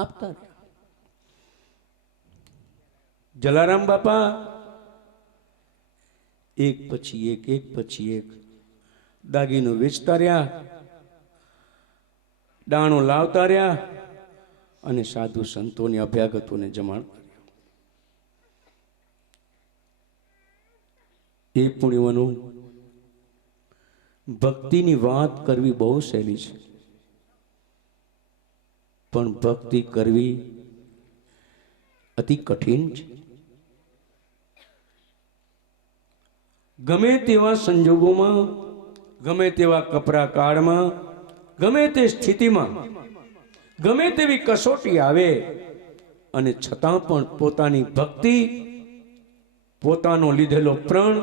આપતા રહ્યા. જલારામ બાપા એક પછી એક દાગીનો વેચતા રહ્યા, દાણો લાવતા રહ્યા અને સાધુ સંતોની અભ્યાગતોને જમાડતા રહ્યા. એ પુણ્યવાનું ભક્તિની વાત કરવી બહુ સહેલી છે, પણ ભક્તિ કરવી અતિ કઠિન છે. ગમે તેવા સંજોગોમાં, ગમે તેવા કપરા કાળમાં, ગમે તે સ્થિતિમાં, ગમે તેવી કસોટી આવે અને છતાં પણ પોતાની ભક્તિ, પોતાનો લીધેલો પ્રણ,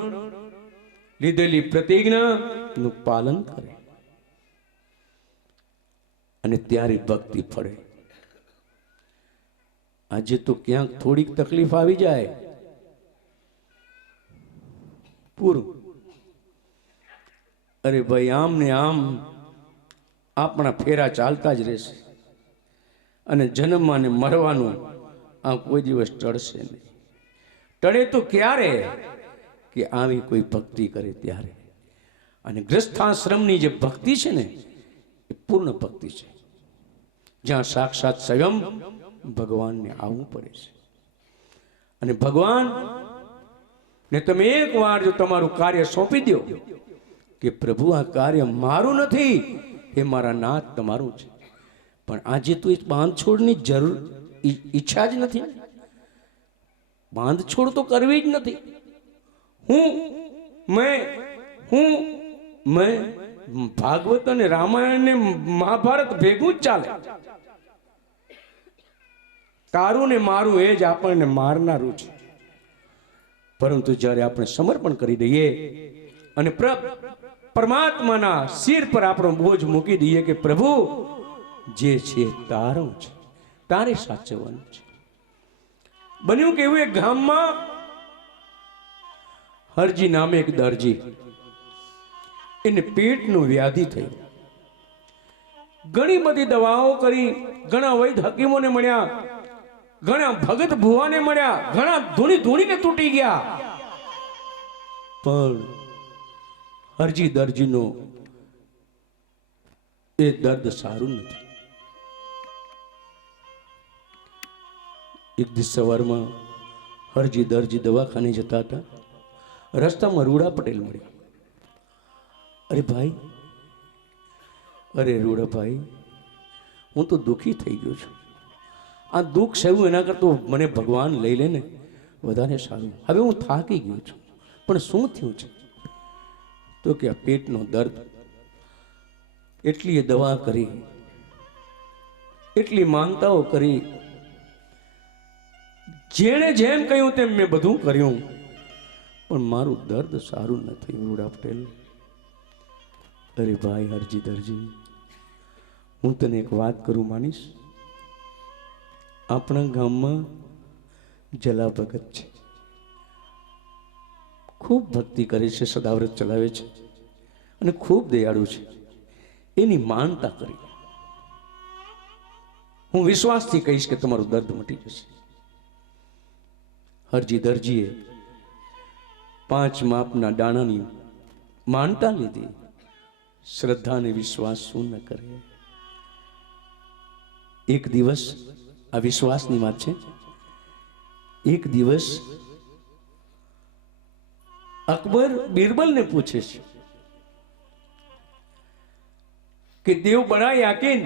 લીધેલી પ્રતિજ્ઞાનું પાલન કરે અને ત્યારે ભક્તિ ફળે. આજે તો ક્યાંક થોડીક તકલીફ આવી જાય પૂરું, અરે ભાઈ આમ ને આમ આપણા ફેરા ચાલતા જ રહેશે અને જન્મમાં ને મરવાનું આ કોઈ દિવસ ટળશે નહીં. ટળે તો ક્યારે? કે આવી કોઈ ભક્તિ કરે ત્યારે. અને ગ્રસ્થાશ્રમની જે ભક્તિ છે ને એ પૂર્ણ ભક્તિ છે, જ્યાં સાક્ષાત સ્વયં ભગવાનને આવવું પડે છે. અને ભગવાન ને તમે એક વાર જો તમારું કાર્ય સોંપી દો કે પ્રભુ આ કાર્ય મારું નથી, એ મારા નાથ તમારું છે. પણ આજે તો એ બાંધછોડની જરૂર ઈચ્છા જ નથી. બાંધછોડ તો કરવી જ નથી. મેં ભાગવત અને રામાયણ ને મહાભારત ભેગું જ ચાલે. તારું ને મારું એ જ આપણને મારનારું છે. પરંતુ જ્યારે આપણે સમર્પણ કરી દઈએ અને પરમાત્માના શિર પર આપણો બોજ મૂકી દઈએ કે પ્રભુ જે છે તારું છે, તારે સાચવવાનું છે. બન્યું કે એવું એક ગામમાં હરજી નામે એક દરજી, એને પેટનું વ્યાધિ થયું. ઘણી બધી દવાઓ કરી, ઘણા વૈદ હકીમોને મળ્યા, ઘણા ભગત ભુવાને મળ્યા, ઘણા ધૂણીને તૂટી ગયા, પણ હરજી દરજીનો એ દર્દ સારું નથી. એક દિવસ સવારમાં હરજી દરજી દવાખાને જતા હતા. રસ્તામાં રૂડા પટેલ મળ્યા. અરે ભાઈ, અરે રૂડા ભાઈ, હું તો દુઃખી થઈ ગયો છું. આ દુઃખ સહેવું એના કરતું મને ભગવાન લઈ લે ને વધારે સારું. હવે હું થાકી ગયો છું, પણ શું થયું છે? તો કે આ પેટનો દર્દ. એટલી દવા કરી, એટલી માનતાઓ કરી, જેણે જેમ કહ્યું તેમ મેં બધું કર્યું, પણ મારું દર્દ સારું નથી. રૂડા પટેલ, અરે ભાઈ હરજી દરજી, હું તને એક વાત કરું, માનીશ? આપણા ગામમાં જલા ભગત છે, ખૂબ ભક્તિ કરે છે, સદાવ્રત ચલાવે છે અને ખૂબ દયાળુ છે. એની માનતા કરી. હું વિશ્વાસથી કહીશ કે તમારું દર્દ મટી જશે. હરજી દરજીએ 5 માપના દાણાની માનતા લીધી. શ્રદ્ધા અને વિશ્વાસ શું ન કરે. એક દિવસ, આ વિશ્વાસની વાત છે, એક દિવસ અકબર બિરબલને પૂછે છે કે દેવ બડા યાકીન?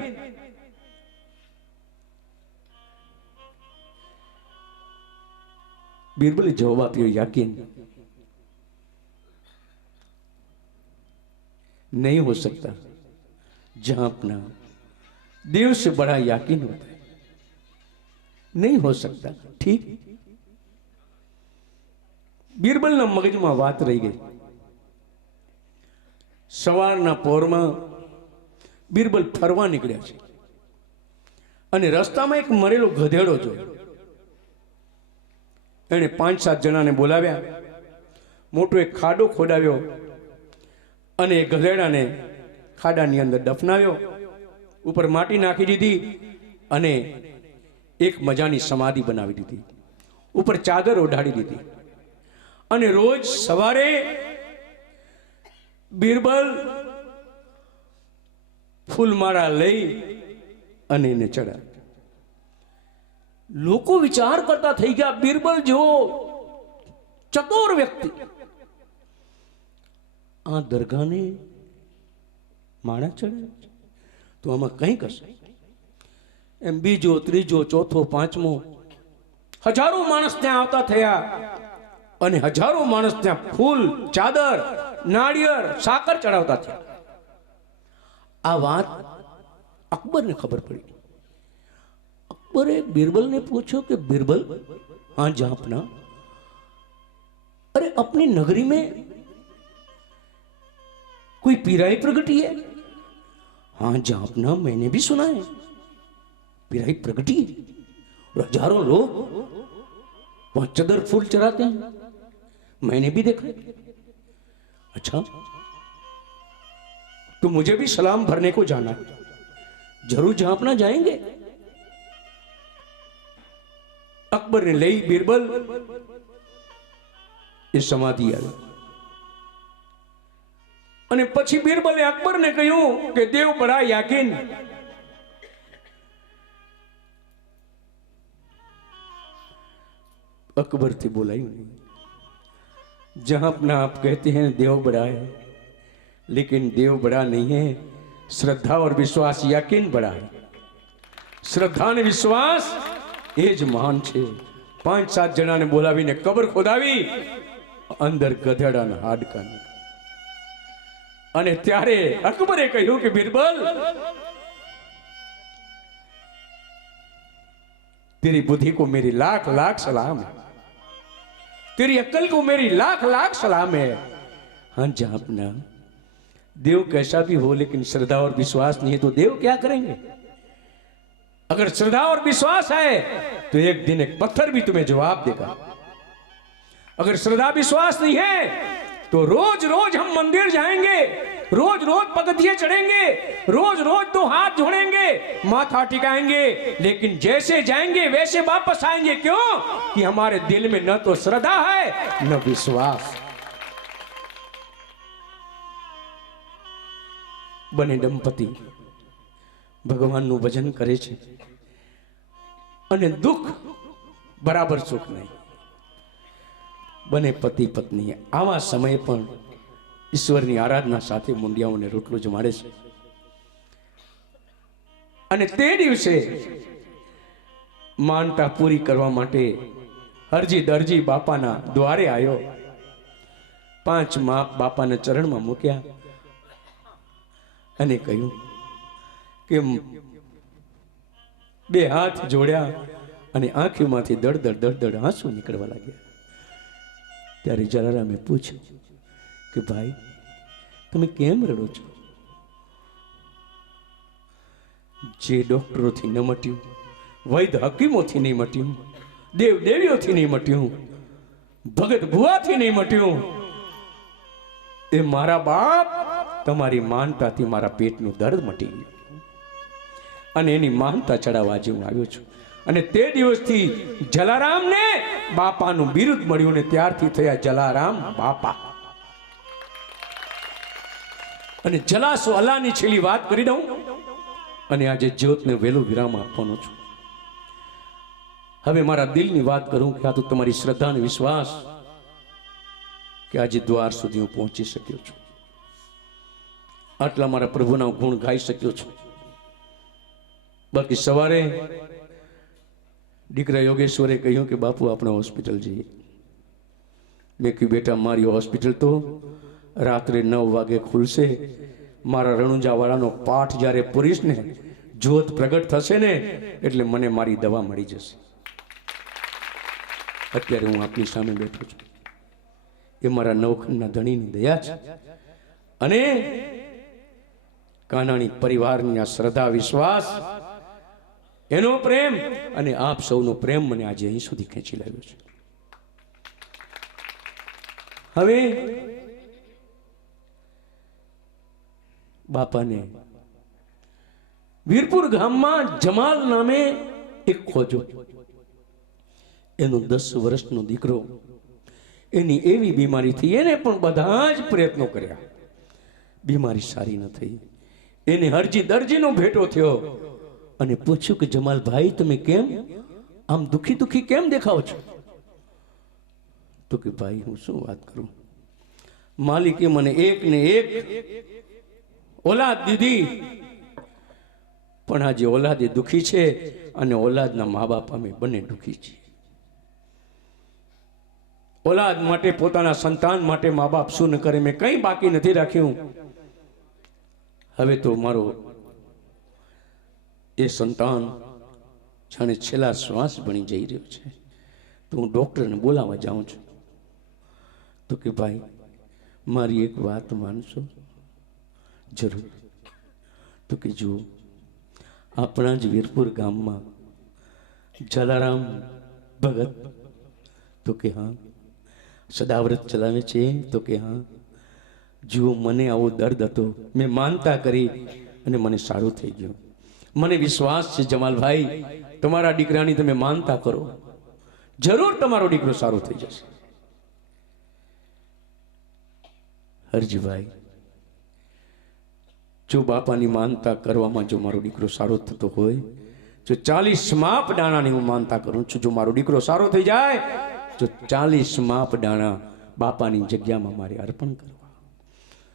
बिरबल जवाब आप्यो, यकीन नहीं हो सकता, जहां अपना देव से बड़ा यकीन होता है, नहीं हो सकता. ठीक. बीरबल ना मगज में बात रही गई. सवारना पोरमा बीरबल फरवा निकळ्या छे અને રસ્તામાં એક મરેલો ગધેડો જોયો. એને 5-7 જણાને બોલાવ્યા, મોટો એક ખાડો ખોદાવ્યો અને એ ગધેડાને ખાડાની અંદર દફનાવ્યો, ઉપર માટી નાખી દીધી અને એક મજાની સમાધિ બનાવી દીધી, ઉપર ચાદર ઓઢાડી દીધી, અને રોજ સવારે બીરબલ ફૂલમાળા લઈ અને એને ચડાવે. લોકો વિચાર કરતા થઈ ગયા, બીરબલ જેવો ચતુર વ્યક્તિ આ દરગાહને માળા ચડાવે તો આમાં કંઈક હશે. એમ બીજો, ત્રીજો, ચોથો, પાંચમો, હજારો માણસ ત્યાં આવતા થયા, અને હજારો માણસ ત્યાં ફૂલ, ચાદર, નાળિયેર, સાકર ચડાવતા થયા. આ વાત અકબરને ખબર પડી. અકબરે बीरबल पूछो कि बीरबल, हाँ जहांपना, अरे अपनी नगरी में कोई पीराई प्रगटी है? हाँ जहांपना, मैंने भी सुना है पीराई प्रगटी है, और हजारों लोग वहां चदर फूल चढ़ाते हैं, मैंने भी देखा. अच्छा, तो मुझे भी सलाम भरने को जाना है. जरूर जहांपना जाएंगे. अकबर ने लई बीरबल એ સમાધિ આવી, અને પછી બીરબલે અકબરને કહ્યું કે દેવ બડા યાકીન, अकबर थी बोलाई नहीं. जहां अपना आप कहते हैं देव बड़ा है, लेकिन देव बड़ा नहीं है, श्रद्धा और विश्वास यकीन बड़ा है. श्रद्धा ने विश्वास એ જ મહાન છે. 5-7 જણાને બોલાવીને કબર ખોદાવી, અંદર ગધેડાના હાડકા નીકળ્યા. અને ત્યારે અકબરે કહ્યું કે बीरबल, तेरी बुद्धि को मेरी लाख लाख सलाम है, तेरी अक्ल को मेरी लाख लाख सलाम है. हाँ जहांपना, देव कैसा भी हो, लेकिन श्रद्धा और विश्वास नहीं है तो देव क्या करेंगे? अगर श्रद्धा और विश्वास है तो एक दिन एक पत्थर भी तुम्हें जवाब देगा. अगर श्रद्धा विश्वास नहीं है तो रोज रोज हम मंदिर जाएंगे, रोज रोज पगथिये चढ़ेंगे, रोज रोज तो हाथ जोड़ेंगे, माथा टिकाएंगे, लेकिन जैसे जाएंगे वैसे वापस आएंगे. क्यों? कि हमारे दिल में न तो श्रद्धा है न विश्वास. बने दंपति भगवानનું ભજન કરે છે, અને દુઃખ બરાબર સુખ નહીં. બને પતિ પત્ની આવા સમયે પણ ઈશ્વરની આરાધના સાથે મુંડિયાઓને રોટલો જમાડે છે. અને તે દિવસે માનતા પૂરી કરવા માટે હરજી દરજી બાપાના દ્વારે આવ્યો. 5 માપ બાપાના ચરણમાં મૂક્યા અને કહ્યું કે 2 હાથ જોડ્યા, અને આંખોમાંથી દળદળ દળદળ આંસુ નીકળવા લાગ્યા. ત્યારે જલારામે પૂછ્યું કે ભાઈ, તમે કેમ રડો છો? જે ડોક્ટરોથી ન મટ્યું, વૈદ હકીમોથી નહીં મટ્યું, દેવ દેવીઓથી નહીં મટ્યું, ભગત ભુવાથી નહીં મટ્યું, એ મારા બાપ તમારી માનતાથી મારા પેટનું દર્દ મટી ગયું, અને એની માનતા ચડાવવા આજે હું આવ્યો છું. અને તે દિવસથી જલારામને બાપાનું બિરુદ મળ્યું, અને ત્યારથી થયા જલારામ બાપા. અને જલાસો અલ્લાહની છેલ્લી વાત કરી દઉં, અને આજે જ્યોતને વહેલું વિરામ આપવાનો છું. હવે મારા દિલની વાત કરું કે આ તો તમારી શ્રદ્ધા અને વિશ્વાસ કે આજે દ્વાર સુધી હું પહોંચી શક્યો છું, આટલા મારા પ્રભુના ગુણ ગાઈ શક્યો છું. બાકી સવારે દીકરા યોગેશ્વરે કહ્યું કે બાપુ આપણે હોસ્પિટલ જઈએ. મેં કહ્યું બેટા, મારી હોસ્પિટલ તો રાત્રે 9 વાગે ખુલશે. મારા રણુજાવાળાનો પાઠ જ્યારે પૂરીશ ને, જ્યોત પ્રગટ થશે ને, એટલે મને મારી દવા મળી જશે. અત્યારે હું આપની સામે બેઠો છું, એ મારા નવખંડના ધણીની દયા છે, અને કાનાણી પરિવારની આ શ્રદ્ધા વિશ્વાસ, એનો પ્રેમ અને આપ સૌનો પ્રેમ મને આજે અહીં સુધી ખેંચી લાવ્યો છે. હવે બાપાને વીરપુર ગામમાં જમાલ નામે એક ખોજો, એનો 10 વર્ષનો દીકરો, એની એવી બીમારી થઈ, એને પણ બધા જ પ્રયત્નો કર્યા, બીમારી સારી ન થઈ. એને હરજી દરજીનો ભેટો થયો અને પૂછ્યું કે જમાલભાઈ તમે કેમ આમ દુખી દુખી કેમ દેખાવ છો? તો કે ભાઈ હું શું વાત કરું, માલિકે મને એક ને એક ઓલાદ દીધી, પણ આજે ઓલાદ એ દુખી છે અને ઓલાદના મા બાપ અમે બંને દુખી છીએ. ઓલાદ માટે, પોતાના સંતાન માટે મા બાપ શું ન કરે, મેં કંઈ બાકી નથી રાખ્યું. હવે તો મારો એ સંતાન જાણે છેલ્લા શ્વાસ બની જઈ રહ્યો છે, તો હું ડૉક્ટરને બોલાવવા જાઉં છું. તો કે ભાઈ મારી એક વાત માનશો? જરૂર. તો કે જુઓ, આપણા જ વીરપુર ગામમાં જલારામ ભગત, તો કે હા. સદાવ્રત ચલાવે છે? તો કે હા. જુઓ, મને આવો દર્દ હતો, મેં માનતા કરી અને મને સારું થઈ ગયું. મને વિશ્વાસ છે જમાલભાઈ, તમારા દીકરાની તમે માનતા કરો, જરૂર તમારો દીકરો સારો થઈ જશે. હરજીભાઈ, જો બાપાની માનતા કરવામાં જો મારો દીકરો સારો થતો હોય, જો 40 માપ દાણાની હું માનતા કરું છું, જો મારો દીકરો સારો થઈ જાય તો 40 માપ દાણા બાપાની જગ્યામાં મારે અર્પણ કરવા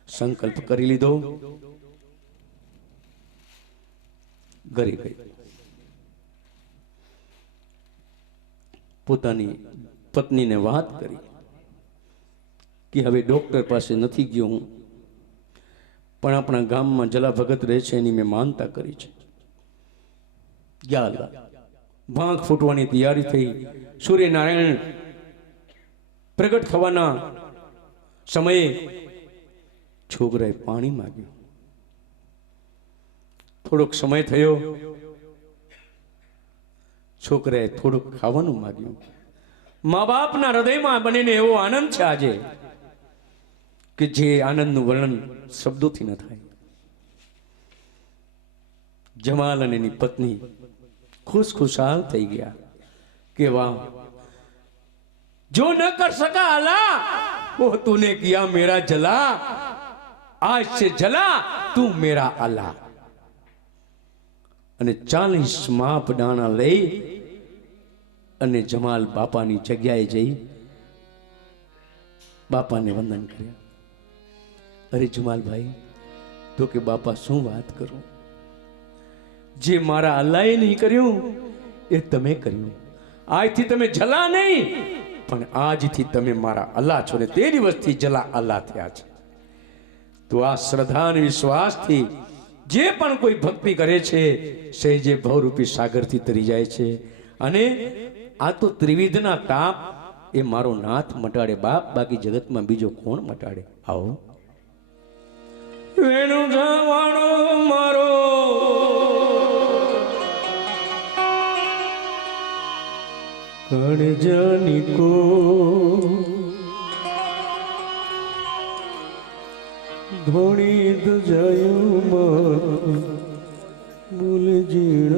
સંકલ્પ કરી લીધો. ઘરે ગઈ, પોતાની પત્નીને વાત કરી કે હવે ડૉક્ટર પાસે નથી ગયો હું, પણ આપણા ગામમાં જલા ભગત રહે છે એની મેં માનતા કરી છે. ગયા ભાંગ ફૂટવાની તૈયારી થઈ. સૂર્યનારાયણ પ્રગટ થવાના સમયે છોકરાએ પાણી માંગ્યું. થોડોક સમય થયો, છોકરાએ થોડુંક ખાવાનું માંગ્યું. મા બાપના હૃદયમાં બનીને એવો આનંદ છે આજે કે જે આનંદનું વર્ણન શબ્દોથી ન થાય. જમાલ અને એની પત્ની ખુશખુશાલ થઈ ગયા કે વાહ, जो न कर सका अल्लाह वो तूने किया मेरा जला, आज से जला तू मेरा अल्लाह. અને 40 માપ દાણા લઈ અને જમાલ બાપાની જગ્યાએ જઈ બાપાને વંદન કર્યા. અરે જમાલભાઈ, તો કે બાપા શું વાત કરું, જે મારા અલ્લાહે નહીં કર્યું એ તમે કર્યું. આજથી તમે જલા નહીં, પણ આજથી તમે મારા અલ્લાહ છો ને તે દિવસથી જલા અલ્લાહ થયા છે. તો આ શ્રદ્ધા અને વિશ્વાસથી જે પણ કોઈ ભક્તિ કરે છે સહેજે ભવરૂપી સાગરથી તરી જાય છે. અને આ તો ત્રિવિધના તાપ એ મારો નાથ મટાડે બાપ, બાકી જગતમાં બીજો કોણ મટાડે. આવો વેણુ ગાવાનો મારો કણજાની કો ધોણી દજાયું બોલે જીણ